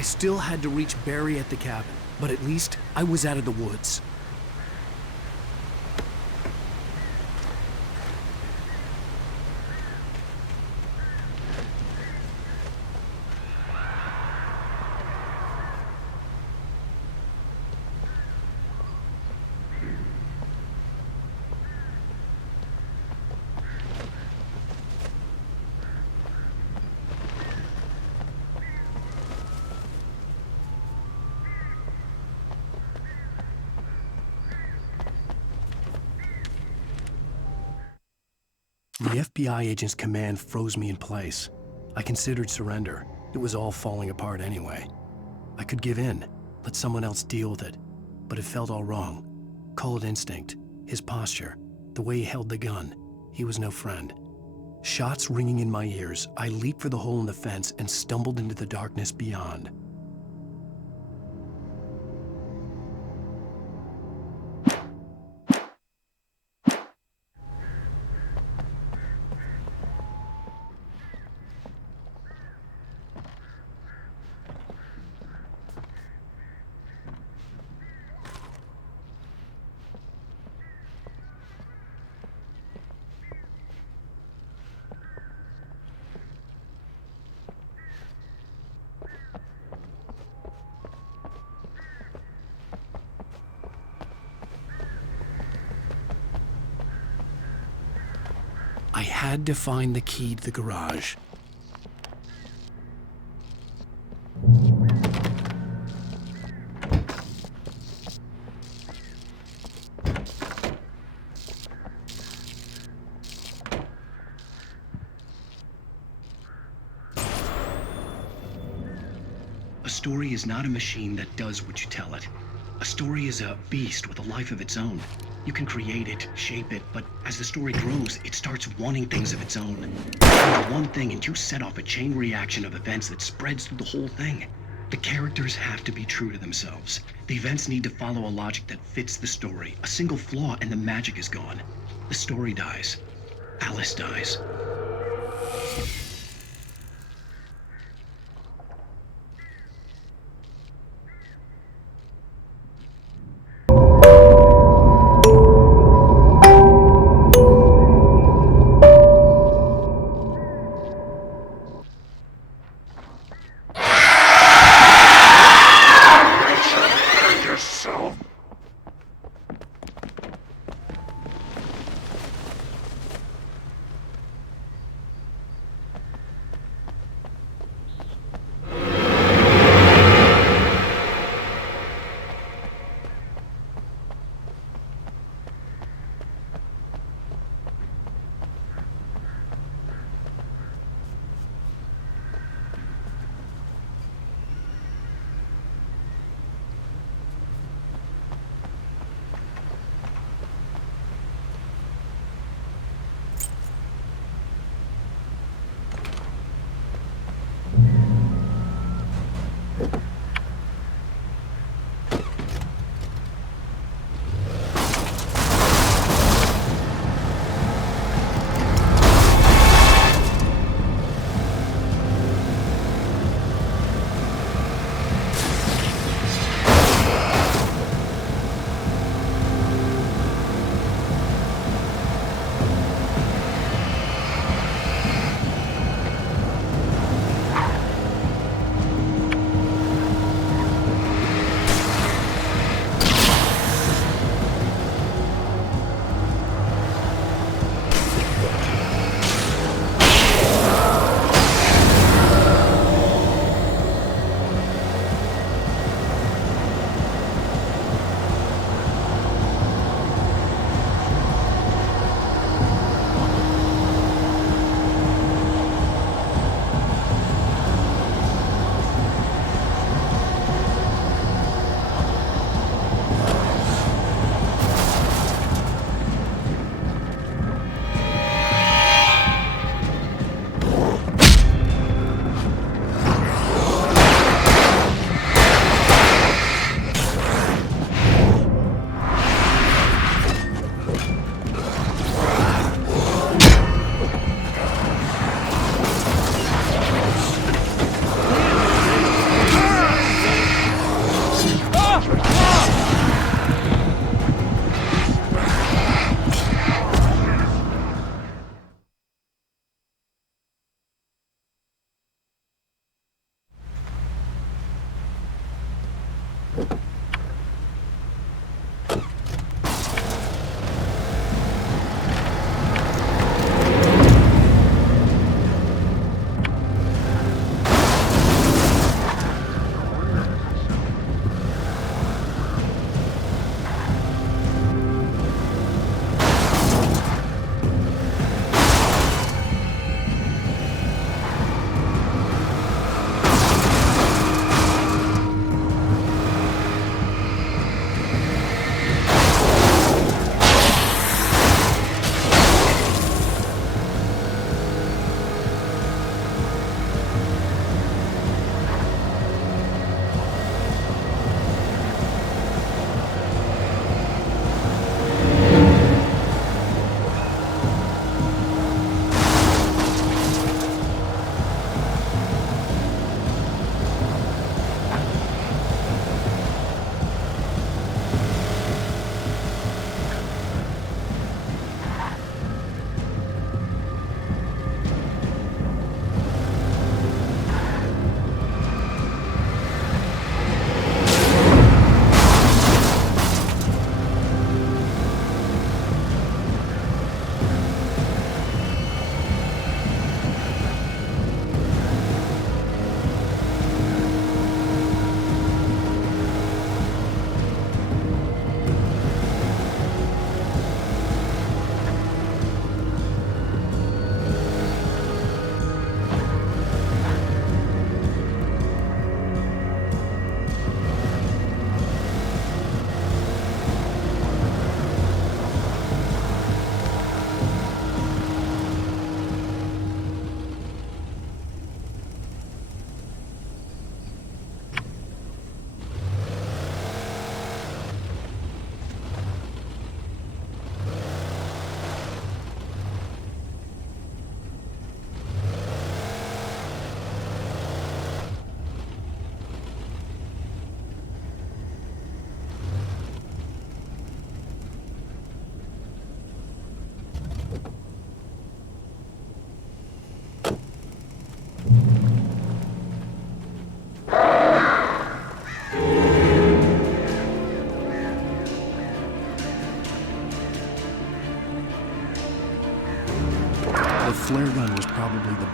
I still had to reach Barry at the cabin, but at least I was out of the woods. The FBI agent's command froze me in place. I considered surrender. It was all falling apart anyway. I could give in, let someone else deal with it, but it felt all wrong. Call it instinct, his posture, the way he held the gun. He was no friend. Shots ringing in my ears, I leaped for the hole in the fence and stumbled into the darkness beyond. I had to find the key to the garage. A story is not a machine that does what you tell it. A story is a beast with a life of its own. You can create it, shape it, but as the story grows, it starts wanting things of its own. You change one thing and you set off a chain reaction of events that spreads through the whole thing. The characters have to be true to themselves. The events need to follow a logic that fits the story. A single flaw and the magic is gone. The story dies. Alice dies.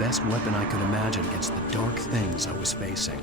best weapon I could imagine against the dark things I was facing.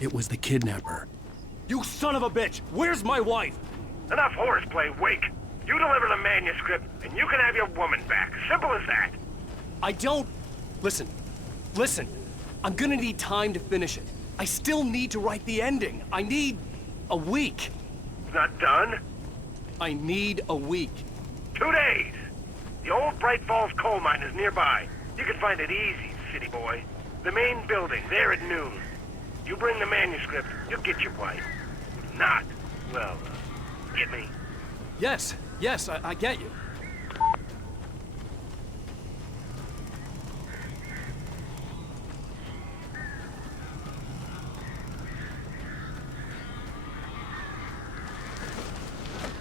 It was the kidnapper. You son of a bitch! Where's my wife? Enough horseplay, Wake. You deliver the manuscript, and you can have your woman back. Simple as that. I don't... Listen. I'm gonna need time to finish it. I still need to write the ending. I need... a week. It's not done? I need a week. 2 days. The old Bright Falls coal mine is nearby. You can find it easy, city boy. The main building, there at noon. You bring the manuscript, you'll get your wife. If not, well, get me. Yes, I get you.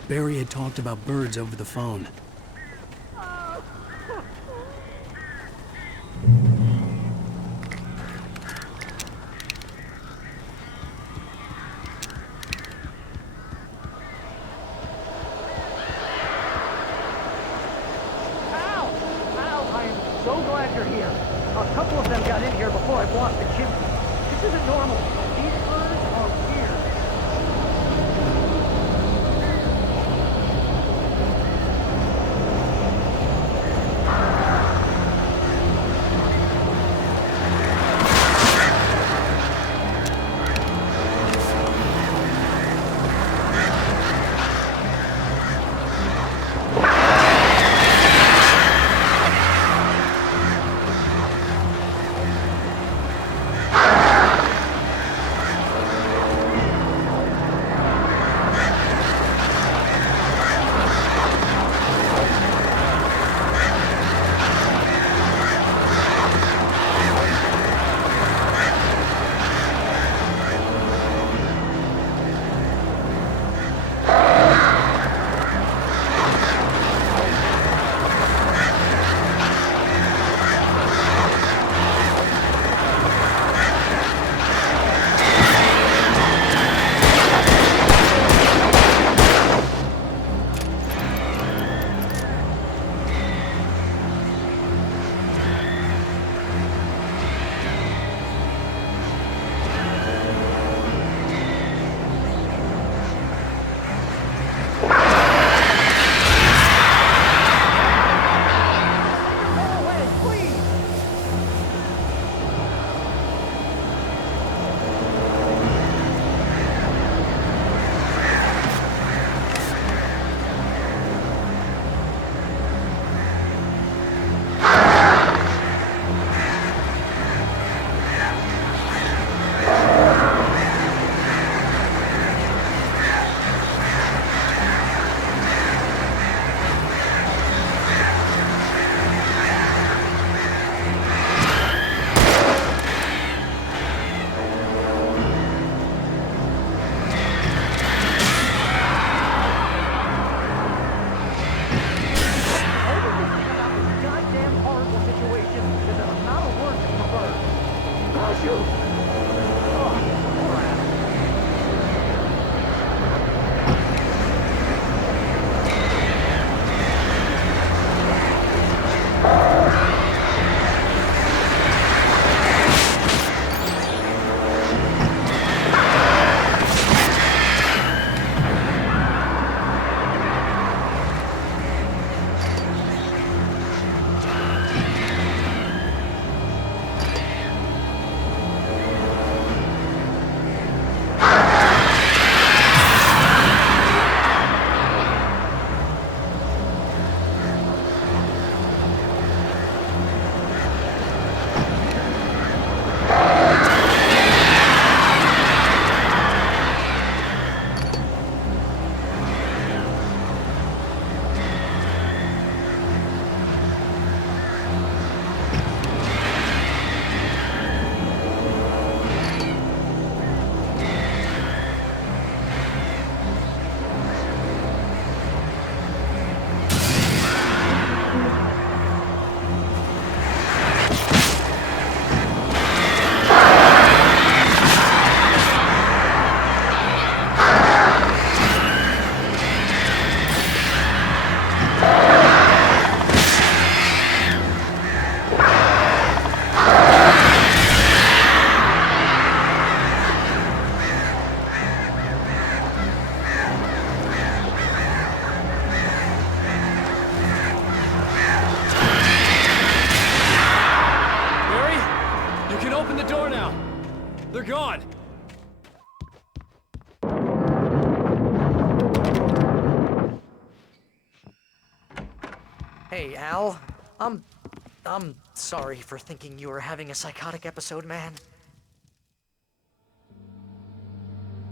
Barry had talked about birds over the phone. So glad you're here. A couple of them got in here before I blocked the chimney. This isn't normal. These birds are weird. Hey, Al. I'm sorry for thinking you were having a psychotic episode, man.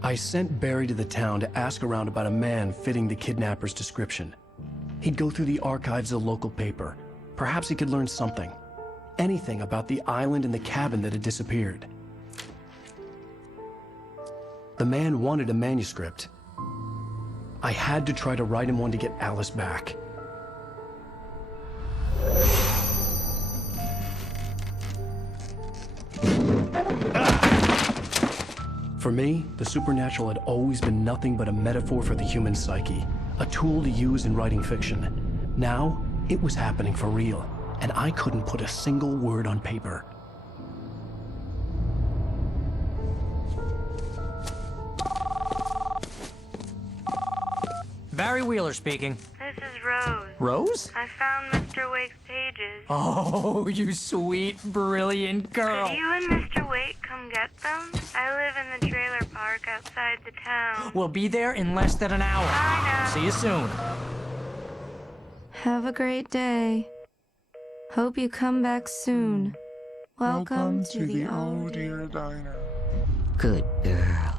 I sent Barry to the town to ask around about a man fitting the kidnapper's description. He'd go through the archives of the local paper. Perhaps he could learn something. Anything about the island and the cabin that had disappeared. The man wanted a manuscript. I had to try to write him one to get Alice back. For me, the supernatural had always been nothing but a metaphor for the human psyche, a tool to use in writing fiction. Now, it was happening for real, and I couldn't put a single word on paper. Barry Wheeler speaking. This is Rose. Rose? I found Mr. Wake's pages. Oh, you sweet, brilliant girl. Could you and Mr. Wake come get them? I live in the trailer park outside the town. We'll be there in less than an hour. Bye now. See you soon. Have a great day. Hope you come back soon. Welcome to the Oh Dear Diner. Good girl.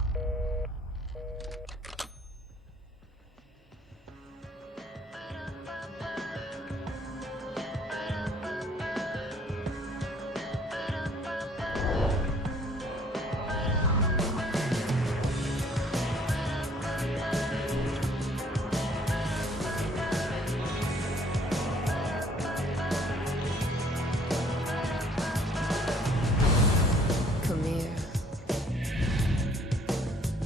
Come here.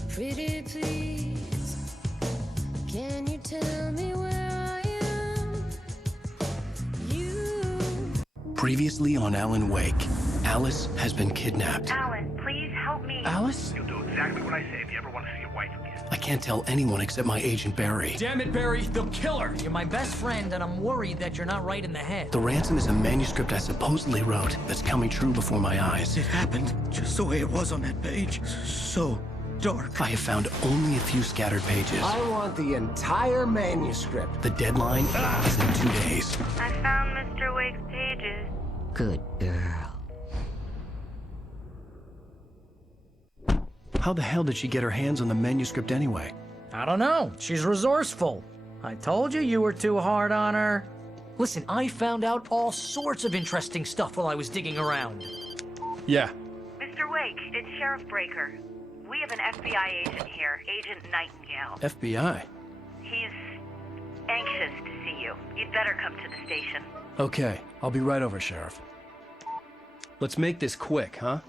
Pretty please. Can you tell me where I am? You. Previously on Alan Wake, Alice has been kidnapped. Alan, please help me. Alice? You'll do exactly what I say if you ever want to see your wife again. I can't tell anyone except my agent Barry. Damn it, Barry, they'll kill her! You're my best friend, and I'm worried that you're not right in the head. The ransom is a manuscript I supposedly wrote that's coming true before my eyes. It happened just the way it was on that page. So dark. I have found only a few scattered pages. I want the entire manuscript. The deadline is in 2 days. I found Mr. Wake's pages. Good girl. How the hell did she get her hands on the manuscript anyway? I don't know. She's resourceful. I told you you were too hard on her. Listen, I found out all sorts of interesting stuff while I was digging around. Yeah. Mr. Wake, it's Sheriff Breaker. We have an FBI agent here, Agent Nightingale. FBI? He's anxious to see you. You'd better come to the station. Okay, I'll be right over, Sheriff. Let's make this quick, huh?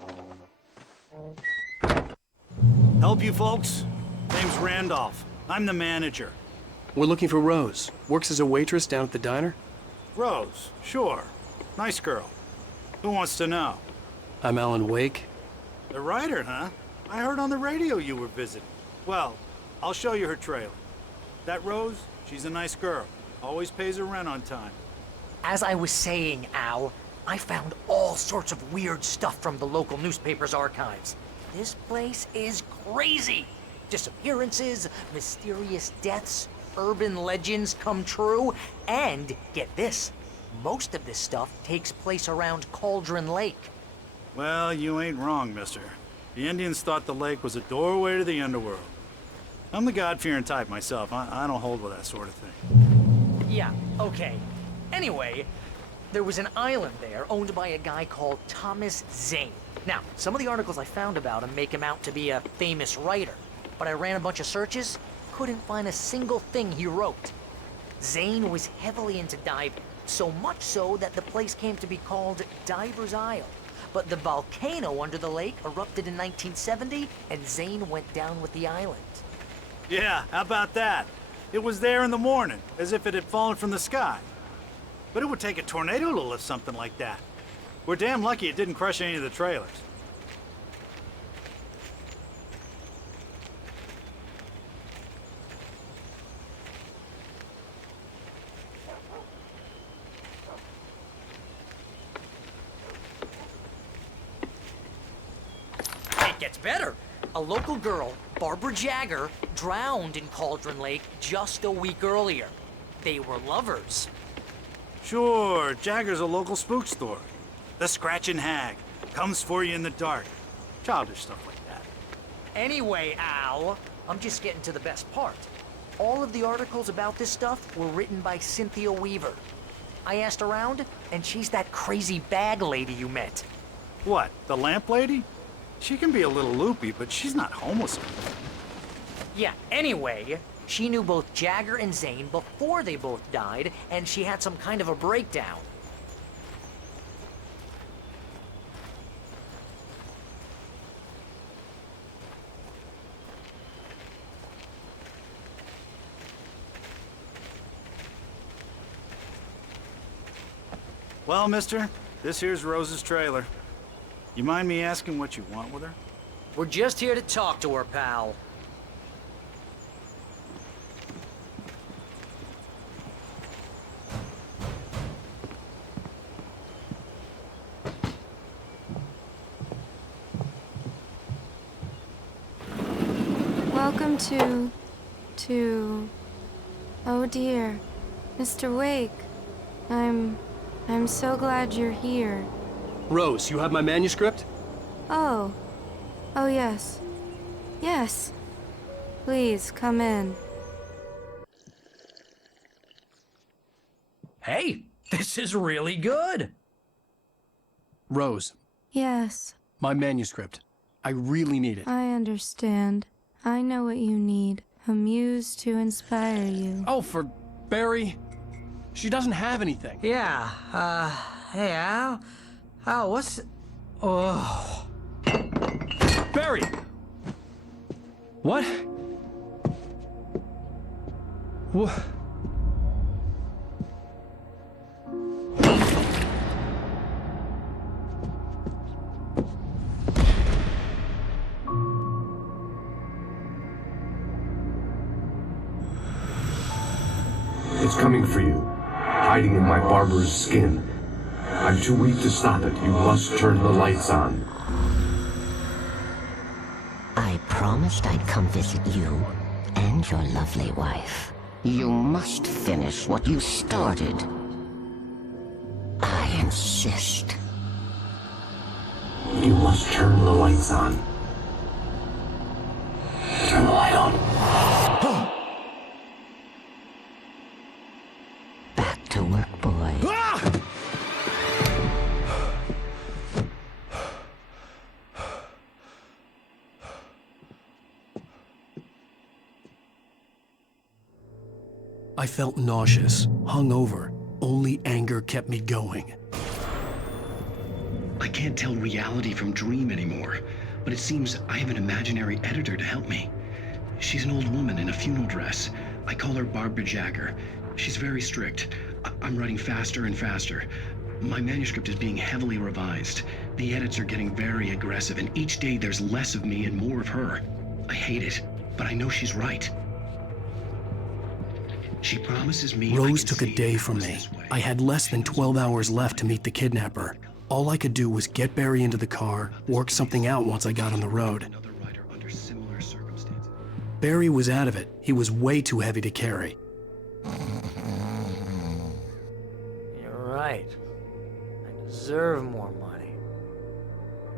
Help you folks? Name's Randolph. I'm the manager. We're looking for Rose. Works as a waitress down at the diner. Rose, sure. Nice girl. Who wants to know? I'm Alan Wake. The writer, huh? I heard on the radio you were visiting. Well, I'll show you her trailer. That Rose, she's a nice girl. Always pays her rent on time. As I was saying, Al, I found all sorts of weird stuff from the local newspaper's archives. This place is crazy. Disappearances, mysterious deaths, urban legends come true, and get this, most of this stuff takes place around Cauldron Lake. Well, you ain't wrong, mister. The Indians thought the lake was a doorway to the underworld. I'm the God-fearing type myself. I don't hold with that sort of thing. Yeah, okay. Anyway, there was an island there owned by a guy called Thomas Zane. Now, some of the articles I found about him make him out to be a famous writer, but I ran a bunch of searches, couldn't find a single thing he wrote. Zane was heavily into diving, so much so that the place came to be called Diver's Isle. But the volcano under the lake erupted in 1970, and Zane went down with the island. Yeah, how about that? It was there in the morning, as if it had fallen from the sky. But it would take a tornado to lift something like that. We're damn lucky it didn't crush any of the trailers. It gets better. A local girl, Barbara Jagger, drowned in Cauldron Lake just a week earlier. They were lovers. Sure, Jagger's a local spook store. The Scratchin' Hag comes for you in the dark. Childish stuff like that. Anyway, Al, I'm just getting to the best part. All of the articles about this stuff were written by Cynthia Weaver. I asked around, and she's that crazy bag lady you met. What, the lamp lady? She can be a little loopy, but she's not homeless. Yeah, anyway, she knew both Jagger and Zane before they both died, and she had some kind of a breakdown. Well, mister, this here's Rose's trailer. You mind me asking what you want with her? We're just here to talk to her, pal. Welcome to... Oh dear, Mr. Wake. I'm so glad you're here. Rose, you have my manuscript? Oh. Oh, yes. Yes. Please, come in. Hey, this is really good. Rose, Yes, my manuscript. I really need it. I understand. I know what you need. A muse to inspire you. Oh, for Barry? She doesn't have anything. Yeah, hey, Al? Al, what's... Oh... Barry! What? What? It's coming for you, hiding in my barber's skin. I'm too weak to stop it. You must turn the lights on. I promised I'd come visit you and your lovely wife. You must finish what you started. I insist. You must turn the lights on. Turn the light on. Back to work, boy. I felt nauseous, hungover. Only anger kept me going. I can't tell reality from dream anymore, but it seems I have an imaginary editor to help me. She's an old woman in a funeral dress. I call her Barbara Jagger. She's very strict. I'm writing faster and faster. My manuscript is being heavily revised. The edits are getting very aggressive, and each day there's less of me and more of her. I hate it, but I know she's right. She promises me Rose took a day from me. I had less than 12 hours left to meet the kidnapper. All I could do was get Barry into the car, work something out once I got on the road. Barry was out of it. He was way too heavy to carry. You're right. I deserve more money.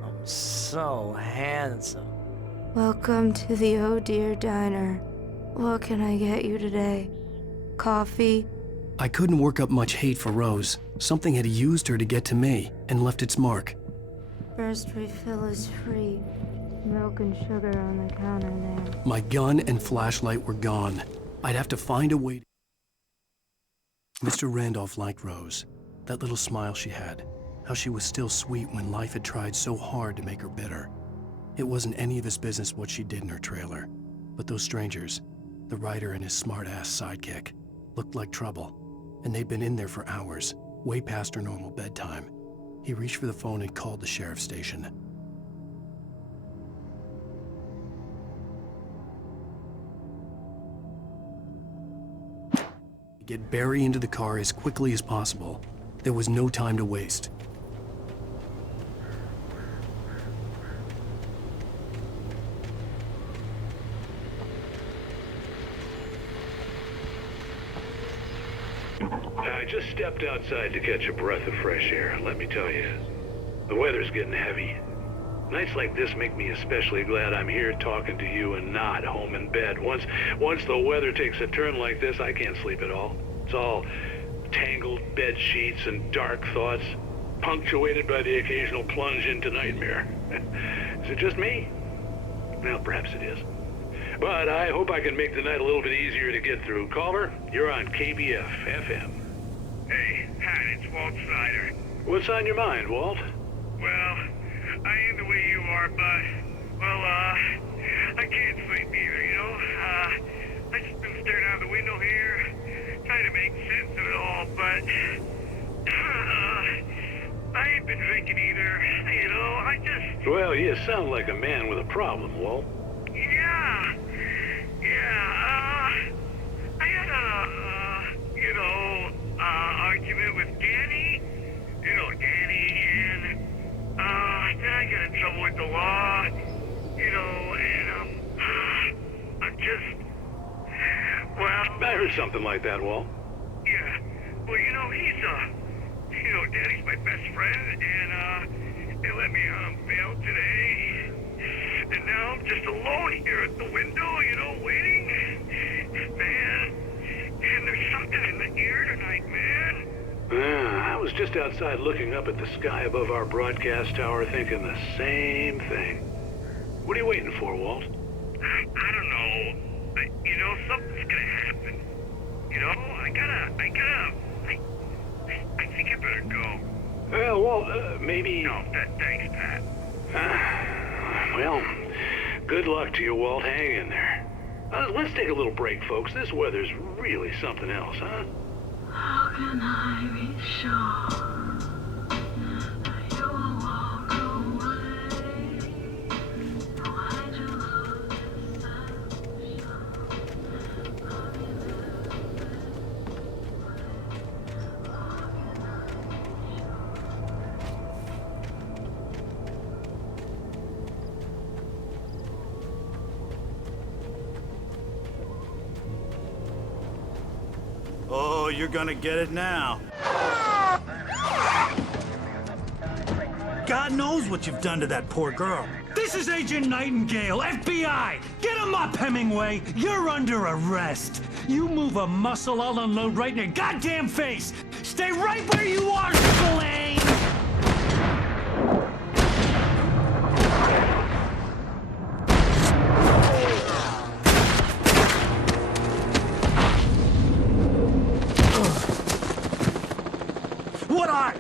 I'm so handsome. Welcome to the Oh Dear Diner. What can I get you today? Coffee? I couldn't work up much hate for Rose. Something had used her to get to me and left its mark. First refill is free. Milk and sugar on the counter there. My gun and flashlight were gone. I'd have to find a way. Mr. Randolph liked Rose. That little smile she had. How she was still sweet when life had tried so hard to make her bitter. It wasn't any of his business what she did in her trailer. But those strangers, the writer and his smart-ass sidekick, looked like trouble. And they'd been in there for hours, way past her normal bedtime. He reached for the phone and called the sheriff's station. Get Barry into the car as quickly as possible. There was no time to waste. I just stepped outside to catch a breath of fresh air, let me tell you. The weather's getting heavy. Nights like this make me especially glad I'm here talking to you and not home in bed. Once the weather takes a turn like this, I can't sleep at all. It's all tangled bed sheets and dark thoughts, punctuated by the occasional plunge into nightmare. Is it just me? Well, perhaps it is. But I hope I can make the night a little bit easier to get through. Caller, you're on KBF FM. Hey, Pat, it's Walt Snyder. What's on your mind, Walt? Well, I ain't the way you are, but, I can't sleep either, you know? I just been staring out the window here, trying to make sense of it all, but, I ain't been drinking either, you know, I just... Well, you sound like a man with a problem, Walt. Yeah, I had a, argument with Danny, and, then I got in trouble with the law, and, I'm just, well... I heard something like that, Walt. Yeah, well, Danny's my best friend, and, they let me on bail today, and now I'm just alone here at the window, waiting, man, and there's something in the air tonight, man. I was just outside looking up at the sky above our broadcast tower thinking the same thing. What are you waiting for, Walt? I don't know. Something's gonna happen. I think I better go. Well, Walt, maybe... No, thanks, Pat. Well, good luck to you, Walt. Hang in there. Let's take a little break, folks. This weather's really something else, huh? How can I be sure that you will walk away? Why'd you love this Oh, you're gonna get it now. God knows what you've done to that poor girl. This is Agent Nightingale, FBI! Get him up, Hemingway! You're under arrest! You move a muscle, I'll unload right in your goddamn face! Stay right where you are, Spillane! What are?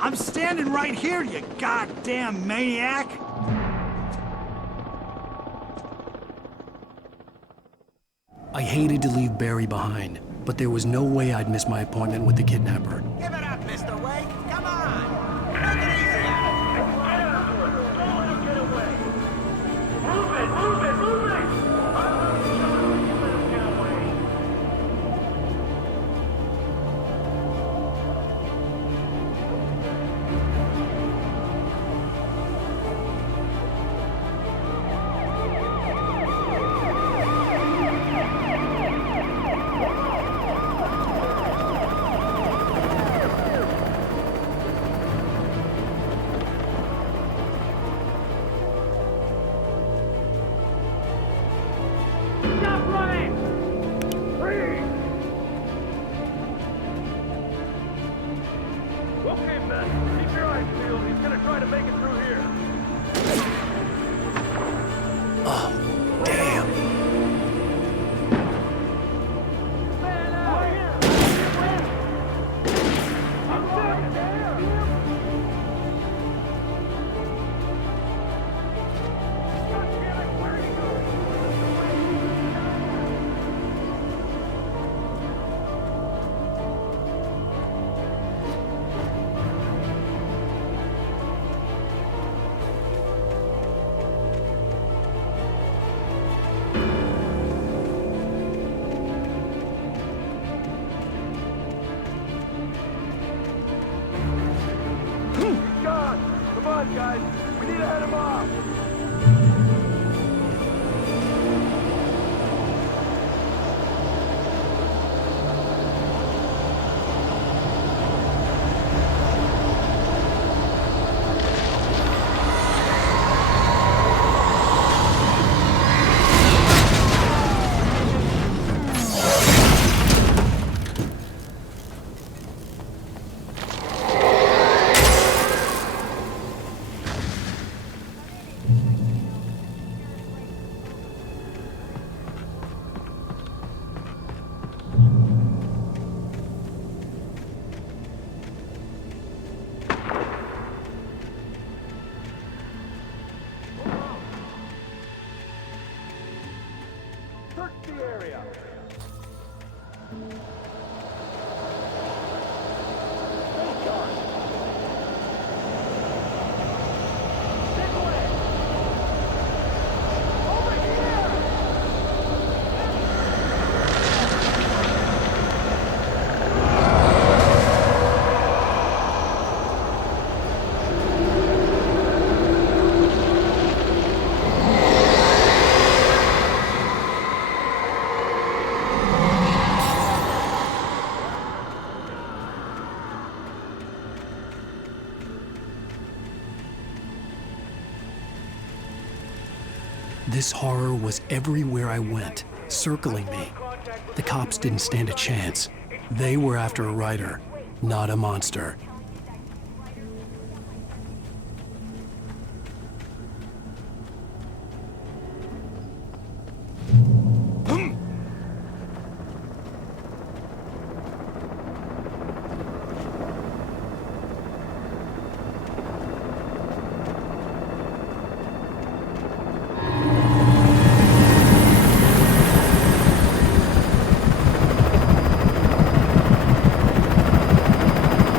I'm standing right here, you goddamn maniac! I hated to leave Barry behind, but there was no way I'd miss my appointment with the kidnapper. Give it up, Mr. Wake. Come on. Make it easy. Get away. Move it. guys. We need to head him off. area. This horror was everywhere I went, circling me. The cops didn't stand a chance. They were after a writer, not a monster.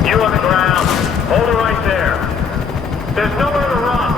You on the ground. Hold it right there. There's nowhere to run.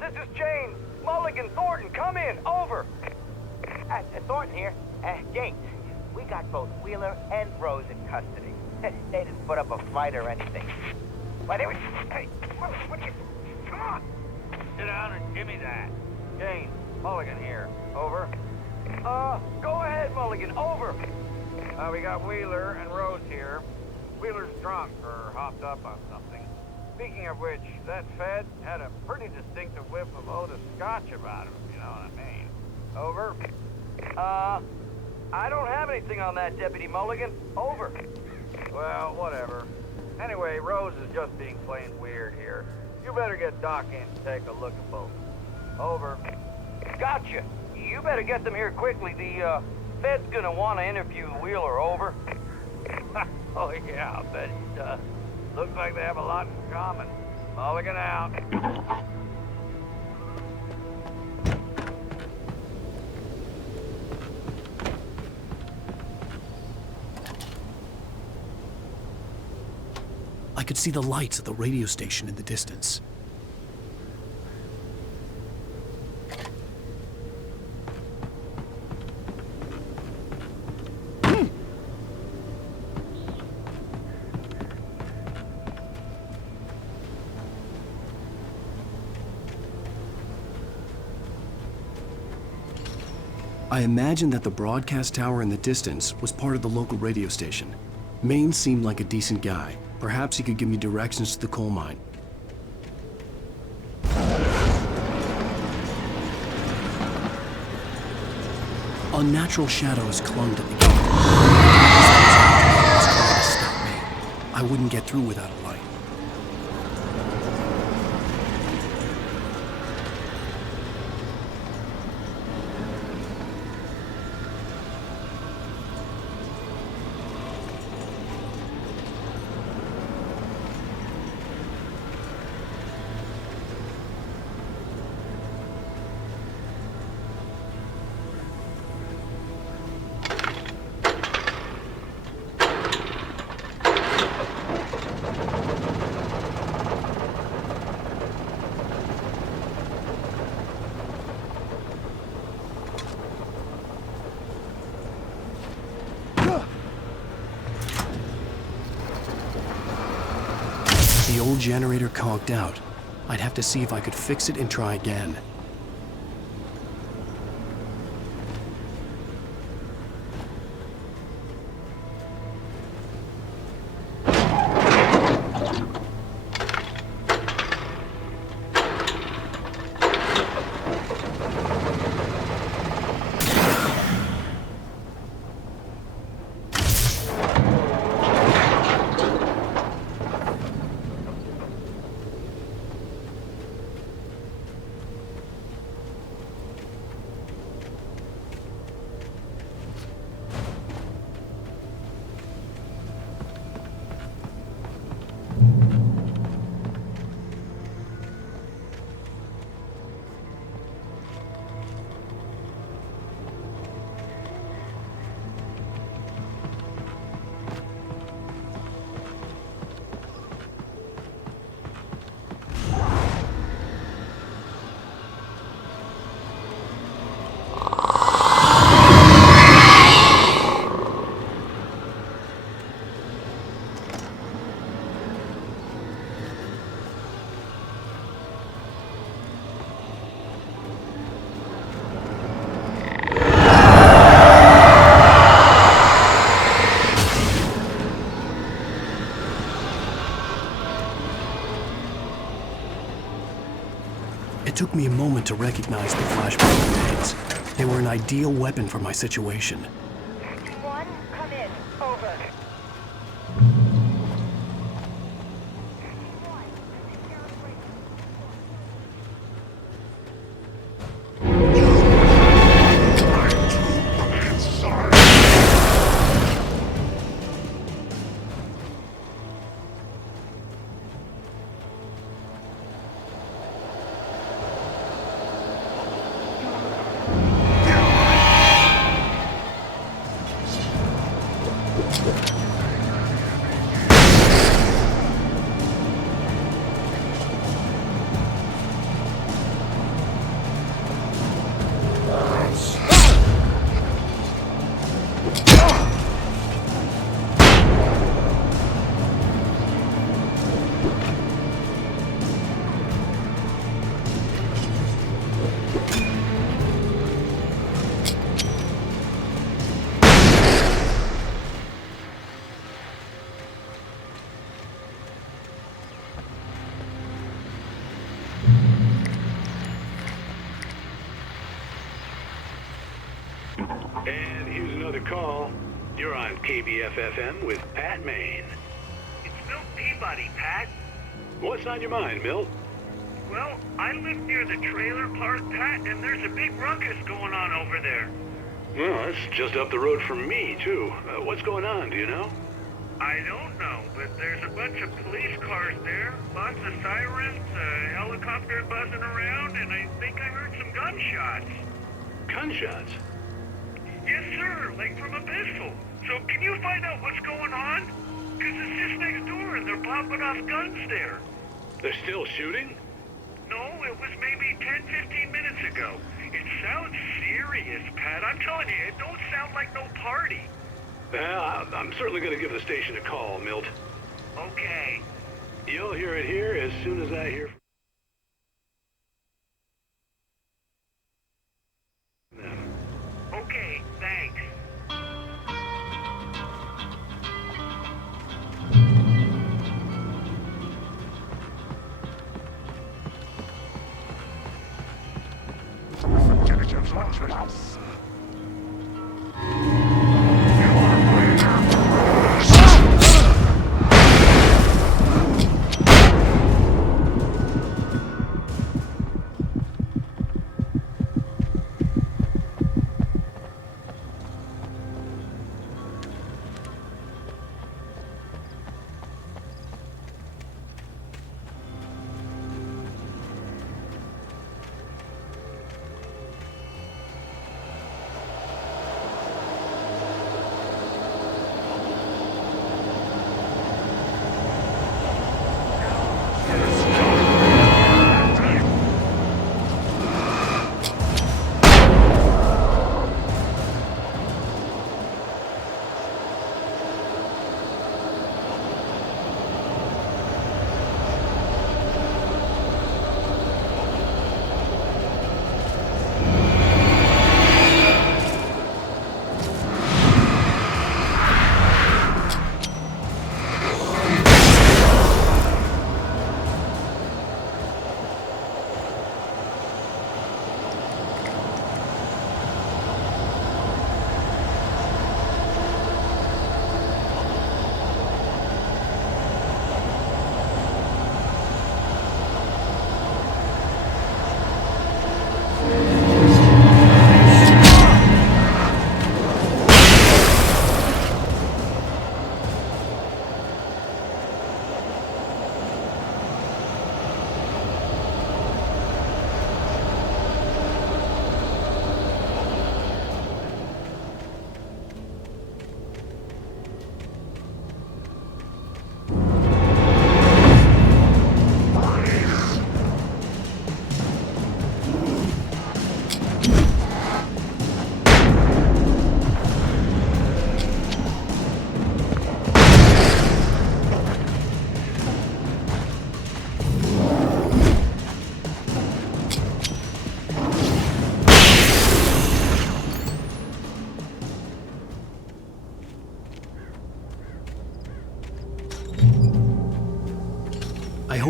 This is James. Mulligan, Thornton, come in. Over. Thornton here. James, we got both Wheeler and Rose in custody. They didn't put up a fight or anything. Why, they were... Hey, what do you... Come on. Sit down and give me that. James, Mulligan here. Over. Go ahead, Mulligan. Over. We got Wheeler and Rose here. Wheeler's drunk or hopped up on something. Speaking of which, that Fed had a pretty distinctive whiff of Otis Scotch about him, you know what I mean. Over. I don't have anything on that, Deputy Mulligan. Over. Well, whatever. Anyway, Rose is just being plain weird here. You better get Doc in to take a look at both. Over. Gotcha. You better get them here quickly. The, Fed's gonna want to interview Wheeler. Over. Oh, yeah, I bet he does. Looks like they have a lot in common. Mulligan out. I could see the lights of the radio station in the distance. I imagined that the broadcast tower in the distance was part of the local radio station. Maine seemed like a decent guy. Perhaps he could give me directions to the coal mine. Unnatural shadows clung to the gate. Trying to stop me. I wouldn't get through without a light. The old generator conked out. I'd have to see if I could fix it and try again. It took me a moment to recognize the flashbang grenades. They were an ideal weapon for my situation. One, come in. Over. And here's another call. You're on KBFFM with Pat Maine. It's Milt Peabody, Pat. What's on your mind, Milt? Well, I live near the trailer park, Pat, and there's a big ruckus going on over there. Well, that's just up the road from me, too. What's going on, do you know? I don't know, but there's a bunch of police cars there, lots of sirens, helicopters buzzing around, and I think I heard some gunshots. Gunshots? Yes, sir, like from a pistol. So can you find out what's going on? Because it's just next door and they're popping off guns there. They're still shooting? No, it was maybe 10, 15 minutes ago. It sounds serious, Pat. I'm telling you, it don't sound like no party. Well, I'm certainly going to give the station a call, Milt. Okay. You'll hear it here as soon as I hear from them. Okay, thanks. Intelligence launch.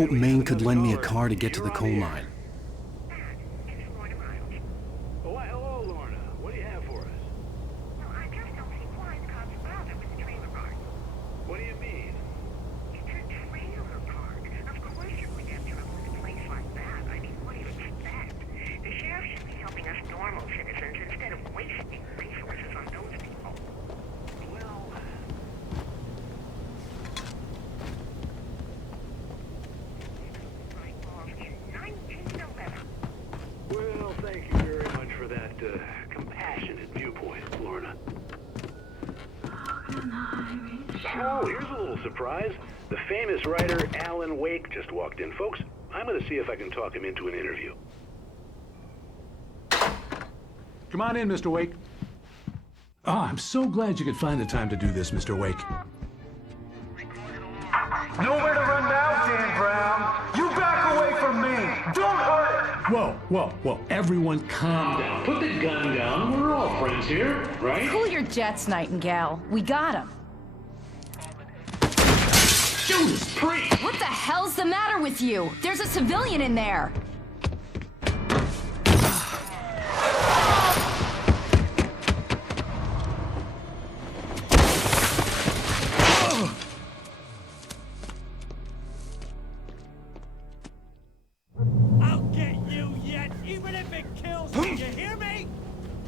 hope Maine could lend me a car to get to the coal mine. Oh, hello, Lorna. What do you have for us? Well, I just don't see why the cops bothered with the trailer park. What do you mean? It's a trailer park. Of course you would have trouble with a place like that. I mean, what do you expect? The sheriff should be helping us normal citizens instead of wasting resources on those people. Well... Well, thank you very much for that compassionate viewpoint, Lorna. Oh, here's a little surprise. The famous writer Alan Wake just walked in, folks. I'm going to see if I can talk him into an interview. Come on in, Mr. Wake. Oh, I'm so glad you could find the time to do this, Mr. Wake. Nowhere to run now, Dan Brown. You back away from me. Don't hurt it. Whoa. Everyone calm down. Put the gun down. We're all friends here, right? Cool your jets, Nightingale. We got him. Judas Priest! What the hell's the matter with you? There's a civilian in there. I'll get you yet, even if it kills me. You hear me?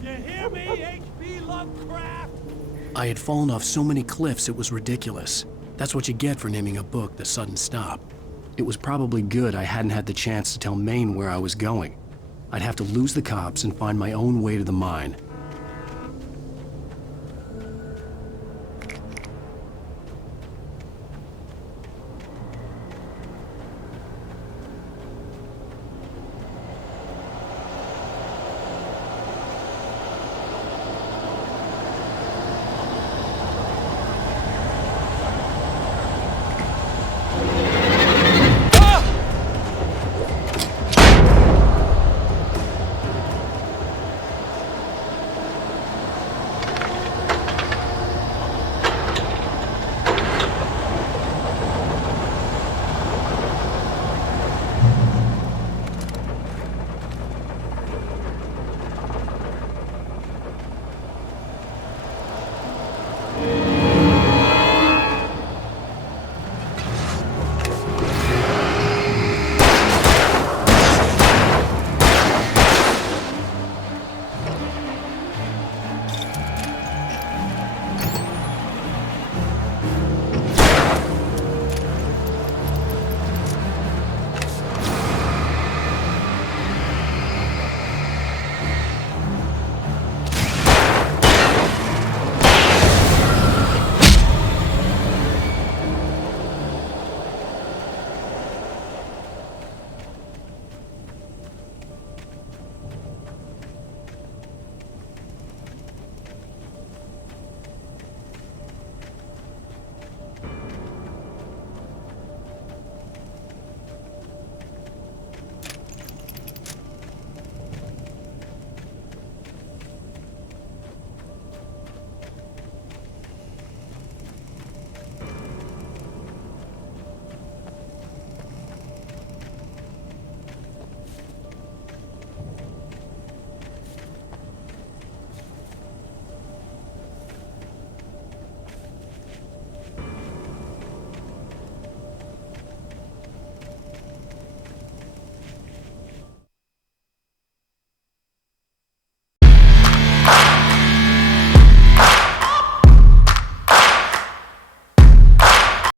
You hear me, H.P. Lovecraft? I had fallen off so many cliffs it was ridiculous. That's what you get for naming a book The Sudden Stop. It was probably good I hadn't had the chance to tell Maine where I was going. I'd have to lose the cops and find my own way to the mine.